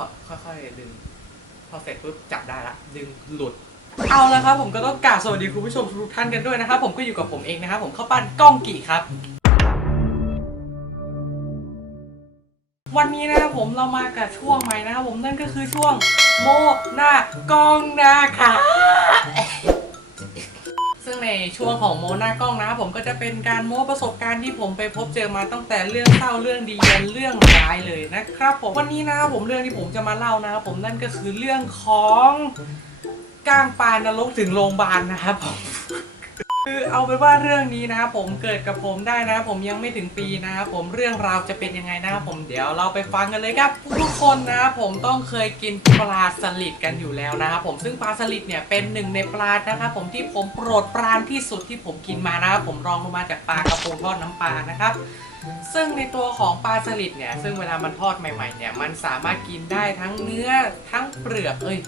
ก็ค่อยๆดึง พอเสร็จปุ๊บจับได้ละ ดึงหลุด เอาละครับผมก็ต้องกราบสวัสดีคุณผู้ชมทุกท่านกันด้วยนะครับผมก็อยู่กับผมเองนะครับผมเข้าปั้นก้องกี่ครับ วันนี้นะครับผมเรามากับช่วงใหม่นะครับผมนั่นก็คือช่วงโมหน้ากล้องนะคะซึ่ง ในช่วงของโมหน้ากล้องนะครับผมก็จะเป็นการโม้ประสบการณ์ที่ผมไปพบเจอมาตั้งแต่เรื่องเศร้าเรื่องดียันเรื่องร้ายเลยนะครับผมวันนี้นะครับผมเรื่องที่ผมจะมาเล่านะครับผมนั่นก็คือเรื่องของก้างปลานรกถึงโรงพยาบาลนะครับผม คือเอาเป็นว่าเรื่องนี้นะครับผมเกิดกับผมได้นะครับผมยังไม่ถึงปีนะครับผมเรื่องราวจะเป็นยังไงนะครับผมเดี๋ยวเราไปฟังกันเลยครับ ทุกคนนะครับผมต้องเคยกินปลาสลิดกันอยู่แล้วนะครับผมซึ่งปลาสลิดเนี่ยเป็นหนึ่งในปลานะครับผมที่ผมโปรดปรานที่สุดที่ผมกินมานะครับผมรองลงมาจากปลากระพงทอดน้ำปลานะครับซึ่งในตัวของปลาสลิดเนี่ยซึ่งเวลามันทอดใหม่ๆเนี่ยมันสามารถกินได้ทั้งเนื้อทั้งเปลือกเอ้ย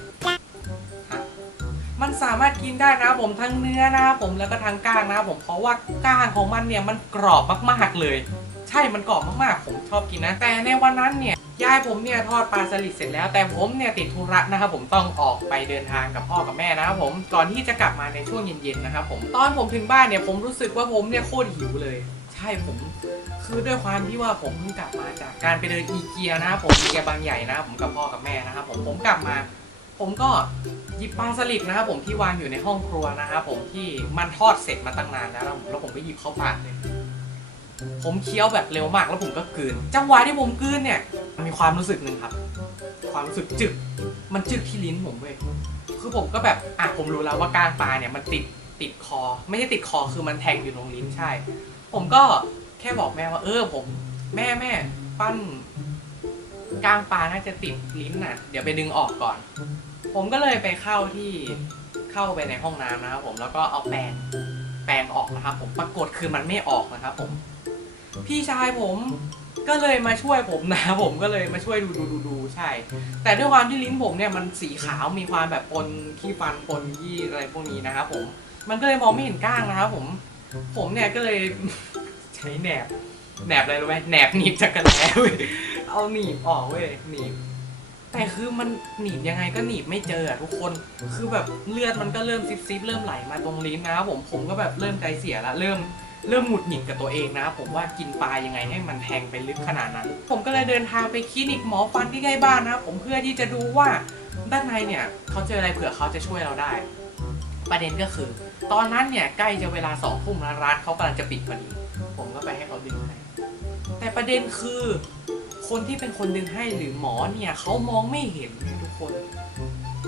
มันสามารถกินได้นะครับผมทั้งเนื้อนะครับผมแล้วก็ทั้งก้างนะครับผมเพราะว่าก้างของมันเนี่ยมันกรอบมากๆเลย ใช่มันกรอบมากๆ ผมชอบกินนะ แต่ในวันนั้นเนี่ยยายผมเนี่ยทอดปลาสลิดเสร็จแล้วแต่ผมเนี่ยติดธุระนะครับผมต้องออกไปเดินทางกับพ่อกับแม่นะครับผมก่อนที่จะกลับมาในช่วงเย็นๆนะครับผมตอนผมถึงบ้านเนี่ยผมรู้สึกว่าผมเนี่ยโคตรหิวเลย ใช่ผมคือด้วยความที่ว่าผมเพิ่งกลับมาจากการไปเดินอีเกียนะครับผมอีเกียบางใหญ่นะครับผมกับพ่อกับแม่นะครับผมผมกลับมา ผมก็หยิบปลาสลิดนะครับผมที่วางอยู่ในห้องครัวนะครับผมที่มันทอดเสร็จมาตั้งนานแล้วแล้วผมก็หยิบเข้าปากเลย ผมเคี้ยวแบบเร็วมากแล้วผมก็กลืน จังหวะที่ผมกลืนเนี่ยมันมีความรู้สึกหนึ่งครับ ความรู้สึกจึก มันจึกที่ลิ้นผมเว้ยคือผมก็แบบอะผมรู้แล้วว่าก้างปลาเนี่ยมันติดติดคอ ไม่ใช่ติดคอคือมันแทงอยู่ตรงลิ้นใช่ ผมก็แค่บอกแม่ว่า เออผม แม่แม่ปั้นก้างปลาน่าจะติดลิ้นน่ะ เดี๋ยวไปดึงออกก่อน ผมก็เลยไปเข้าที่เข้าไปในห้องน้ำนะครับผมแล้วก็เอาแปรงแปรงออกนะครับ ผมปรากฏคือมันไม่ออกนะครับ ผม พี่ชายผมก็เลยมาช่วยผมนะผมก็เลยมาช่วยดูดูดูดูใช่ แต่ด้วยความที่ลิ้นผมเนี่ยมันสีขาวมีความแบบปนขี้ฟันปนยี่อะไรพวกนี้นะครับผมมันก็เลยมองไม่เห็นก้างนะครับผม ผมเนี่ยก็เลยใช้แหนบแหนบอะไรรู้ไหมแหนบหนีบจักรแล้เว้ยเอาหนีบออกเว้ยหนีบ แต่คือมันหนีบยังไงก็หนีบไม่เจออะทุกคน คือแบบเลือดมันก็เริ่มซิบซิบเริ่มไหลมาตรงลิ้นนะครับผมผมก็แบบเริ่มใจเสียละเริ่มเริ่มหงุดหงิดกับตัวเองนะ ผมว่ากินปลายังไงให้มันแทงไปลึกขนาดนั้น ผมก็เลยเดินทางไปคลินิกหมอฟันที่ใกล้บ้านนะผมเพื่อที่จะดูว่าด้านในเนี่ยเขาเจออะไรเผื่อเขาจะช่วยเราได้ ประเด็นก็คือ ตอนนั้นเนี่ยใกล้จะเวลาสองทุ่มแล้วร้านเขากำลังจะปิดพอดี ผมก็ไปให้เขาดึงให้แต่ประเด็นคือ คนที่เป็นคนดึงให้หรือหมอเนี่ยเขามองไม่เห็นทุกคน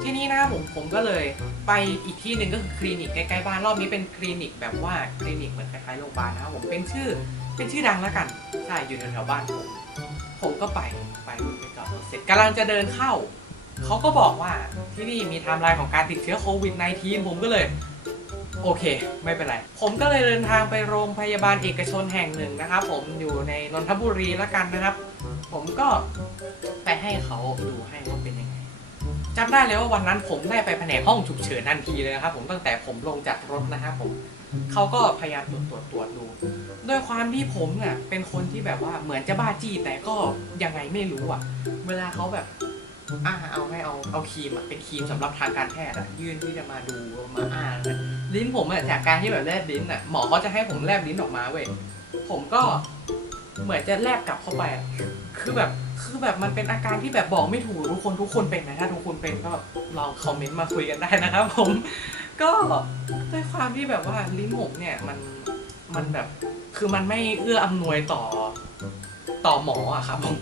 ที่นี้นะผมผมก็เลยไปอีกที่หนึ่งก็คือคลินิกใกล้ๆบ้านรอบนี้เป็นคลินิกแบบว่าคลินิกเหมือนคล้ายๆโรงพยาบาลนะครับผมเป็นชื่อเป็นชื่อดังแล้วกันใช่อยู่แถวๆบ้านผมผมก็ไปไปไปจอดรถเสร็จกำลังจะเดินเข้าเขาก็บอกว่าที่นี่มีไทม์ไลน์ของการติดเชื้อโควิด -19 ผมก็เลย โอเค ไม่เป็นไร ผมก็เลยเดินทางไปโรงพยาบาลเอกชนแห่งหนึ่งนะครับ ผมอยู่ในนนทบุรีแล้วกันนะครับ ผมก็ไปให้เขาดูให้ว่าเป็นยังไงจำได้เลยว่าวันนั้นผมได้ไปแผนกห้องฉุกเฉินทันทีเลยนะครับผมตั้งแต่ผมลงจากรถนะครับผมเขาก็พยายามตรวจตรวจตรวจดูด้วยความที่ผมเนี่ยเป็นคนที่แบบว่าเหมือนจะบ้าจี้แต่ก็ยังไงไม่รู้อะ เวลาเขาแบบอ่าเอาให้เอาเอาครีมอะเป็นครีมสำหรับทางการแพทย์อะยื่นที่จะมาดูมาอ่านอะลิ้นผมอะจากการที่แบบแลบลิ้นอะหมอเขาจะให้ผมแลบลิ้นออกมาเว้ยผมก็ เหมือนจะแลบกลับเข้าไปอะคือแบบคือแบบมันเป็นอาการที่แบบบอกไม่ถูกทุกคนทุกคนเป็นไหมถ้าทุกคนเป็นก็ลองคอมเมนต์มาคุยกันได้นะครับผม ก็ด้วยความที่แบบว่าลิ้นผมเนี่ยมันมันแบบคือมันไม่เอื้ออำนวยต่อต่อหมออะครับผม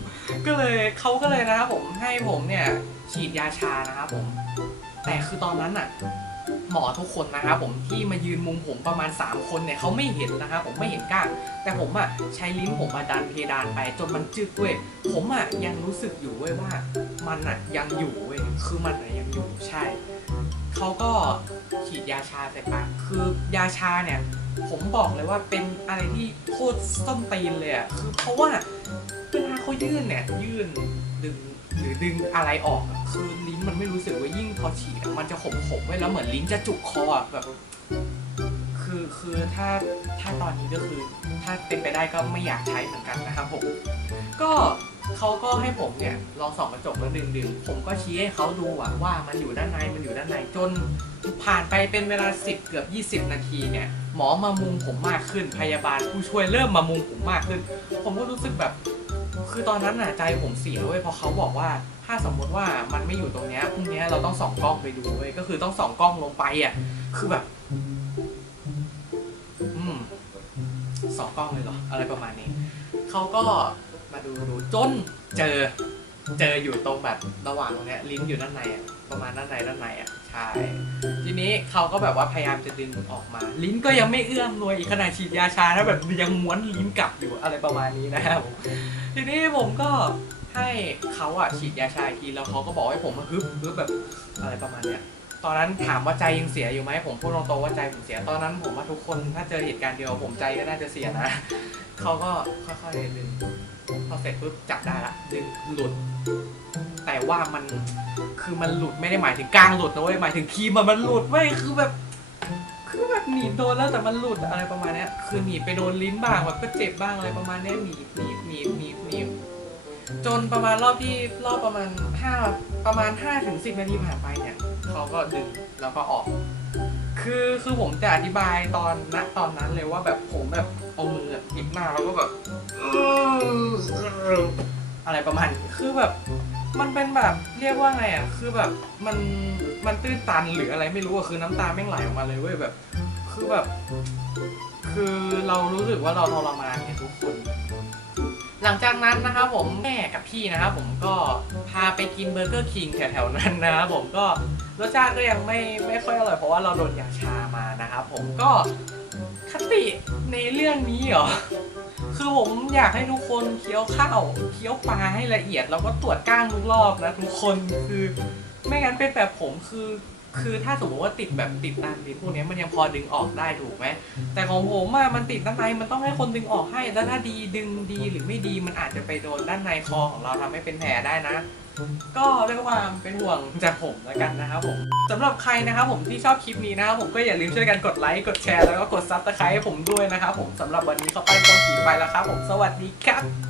ก็เลยเขาก็เลยนะครับผมให้ผมเนี่ยฉีดยาชานะครับผม แต่คือตอนนั้นอะ หมอทุกคนนะครับผมที่มายืนมุมผมประมาณ 3 คนเนี่ยเขาไม่เห็นนะครับผมไม่เห็นก้างแต่ผมอะใช้ลิ้นผมมาดันเพดานไปจนมันจึกเว้ยผมอะยังรู้สึกอยู่เว้ยว่า มันอะยังอยู่เว้ยคือมันอะยังอยู่ใช่เขาก็ฉีดยาชาใส่ปากคือยาชาเนี่ย ผมบอกเลยว่าเป็นอะไรที่โคตรส้นตีนเลยอะคือเพราะว่า เวลาเขายื่นเนี่ย ยื่นดึงหรือดึงอะไรออกอะคือลิ้นมันไม่รู้สึกว่ายิ่งพอฉีดอะมันจะขมขมๆไว้แล้วเหมือนลิ้นจะจุกคออะแบบ คือคือถ้าถ้าตอนนี้ก็คือ ถ้าเป็นไปได้ก็ไม่อยากใช้เหมือนกันนะครับผม ก็เขาก็ให้ผมเนี่ยลองส่องกระจกแล้วดึงดึงผมก็ชี้ให้เขาดูอะว่ามันอยู่ด้านในมันอยู่ด้านในจน ผ่านไปเป็นเวลา 10 เกือบ 20 นาทีเนี่ย หมอมามุงผมมากขึ้นพยาบาลผู้ช่วยเริ่มมามุงผมมากขึ้น ผมก็รู้สึกแบบ คือตอนนั้นน่ะใจผมเสียเว้ยเพราะเขาบอกว่าถ้าสมมติว่ามันไม่อยู่ตรงเนี้ยพรุ่งเนี้ยเราต้องส่องกล้องไปดูเว้ยก็คือต้องส่องกล้องลงไปอะ คือแบบ อืมสองกล้องเลยเหรอ อะไรประมาณนี้เขาก็มาดูดูจนเจอ เจออยู่ตรงแบบระหว่างตรงเนี้ยลิ้นอยู่ด้านในอะประมาณด้านในด้านในอะ ใช่ ทีนี้เขาก็แบบว่าพยายามจะดึงออกมา ลิ้นก็ยังไม่เอื้อมหน่วยอีกขนาดฉีดยาชาแล้วแบบยังม้วนลิ้นกลับอยู่อะไรประมาณนี้นะครับผมทีนี้ผมก็ให้เขาอะฉีดยาชาอีกทีแล้วเขาก็บอกให้ผมมาฮึบฮึบแบบอะไรประมาณเนี้ย ตอนนั้นถามว่าใจยังเสียอยู่ไหมผมพูดตรงๆว่าใจผมเสียตอนนั้นผมว่าทุกคนถ้าเจอเหตุการณ์เดียวผมใจก็น่าจะเสียนะเขาก็ค่อยๆดึงพอเสร็จปุ๊บจับได้ละดึงหลุด แต่ว่ามันคือมันหลุดไม่ได้หมายถึงกลางหลุดนะเว้ยหมายถึงคีมอะมันหลุดเว้ยคือแบบ คือแบบหนีโดนแล้วแต่มันหลุดอะไรประมาณนี้คือหนีไปโดนลิ้นบ้างแบบก็เจ็บบ้างอะไรประมาณนี้หนีหนีหนีหนีหนีจนประมาณรอบที่รอบประมาณห้าประมาณห้าถึงสิบนาทีผ่านไปเนี่ย เขาก็ดึงแล้วก็ออก คือคือผมจะอธิบายตอนณตอนนั้นเลยว่าแบบผมแบบเอามือแบบปิดหน้าแล้วก็แบบอะไรประมาณนี้คือแบบ มันเป็นแบบเรียกว่าไงอะ คือแบบมันมันตื้นตันหรืออะไรไม่รู้อะคือน้ำตาแม่งไหลออกมาเลยเว้ยแบบ คือแบบ คือเรารู้สึกว่าเราทรมานไงทุกคนหลังจากนั้นนะครับผมแม่กับพี่นะครับผมก็พาไปกินเบอร์เกอร์คิงแถวๆนั้นนะครับผมก็ รสชาติก็ยังไม่ไม่ค่อยอร่อยเพราะว่าเราโดนยาชามานะครับผมก็คติในเรื่องนี้เหรอ คือผมอยากให้ทุกคนเคี้ยวข้าวเคี้ยวปลาให้ละเอียด แล้วก็ตรวจก้างทุกรอบนะทุกคนคือไม่งั้นเป็นแบบผมคือ คือถ้าสมมติว่าติดแบบติดตามลิ้นพวกนี้มันยังพอดึงออกได้ถูกไหมแต่ของผมอะมันติดด้านในมันต้องให้คนดึงออกให้แล้วถ้าดีดึงดีหรือไม่ดีมันอาจจะไปโดนด้านในคอของเราทำให้เป็นแผลได้นะ ก็ด้วยความเป็นห่วงจากผมแล้วกันนะครับผมสำหรับใครนะครับผมที่ชอบคลิปนี้นะครับผมก็อย่าลืมช่วยกันกดไลค์กดแชร์แล้วก็กดซับสไครต์ให้ผมด้วยนะครับผมสำหรับวันนี้เข้าไปต้องสีไปแล้วครับผมสวัสดีครับ